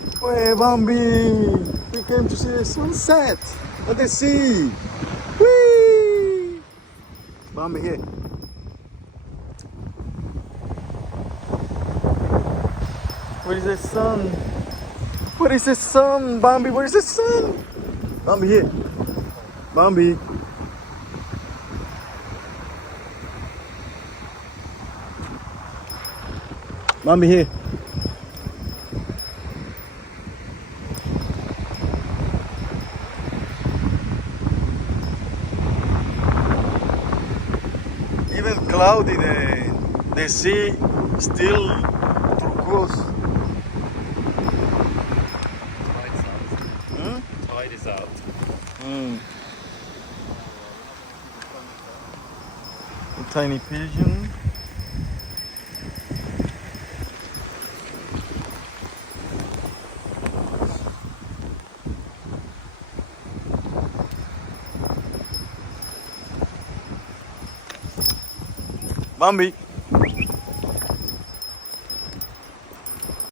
Hey, Bambi! We came to see the sunset at the sea. Whee! Bambi here. Where is the sun? Where is the sun, Bambi? Where is the sun? Bambi here. Bambi. Bambi here. Even cloudy, the sea still turquoise. Tide's out. Hmm? Tide is out. Mm. A tiny pigeon. Bambi.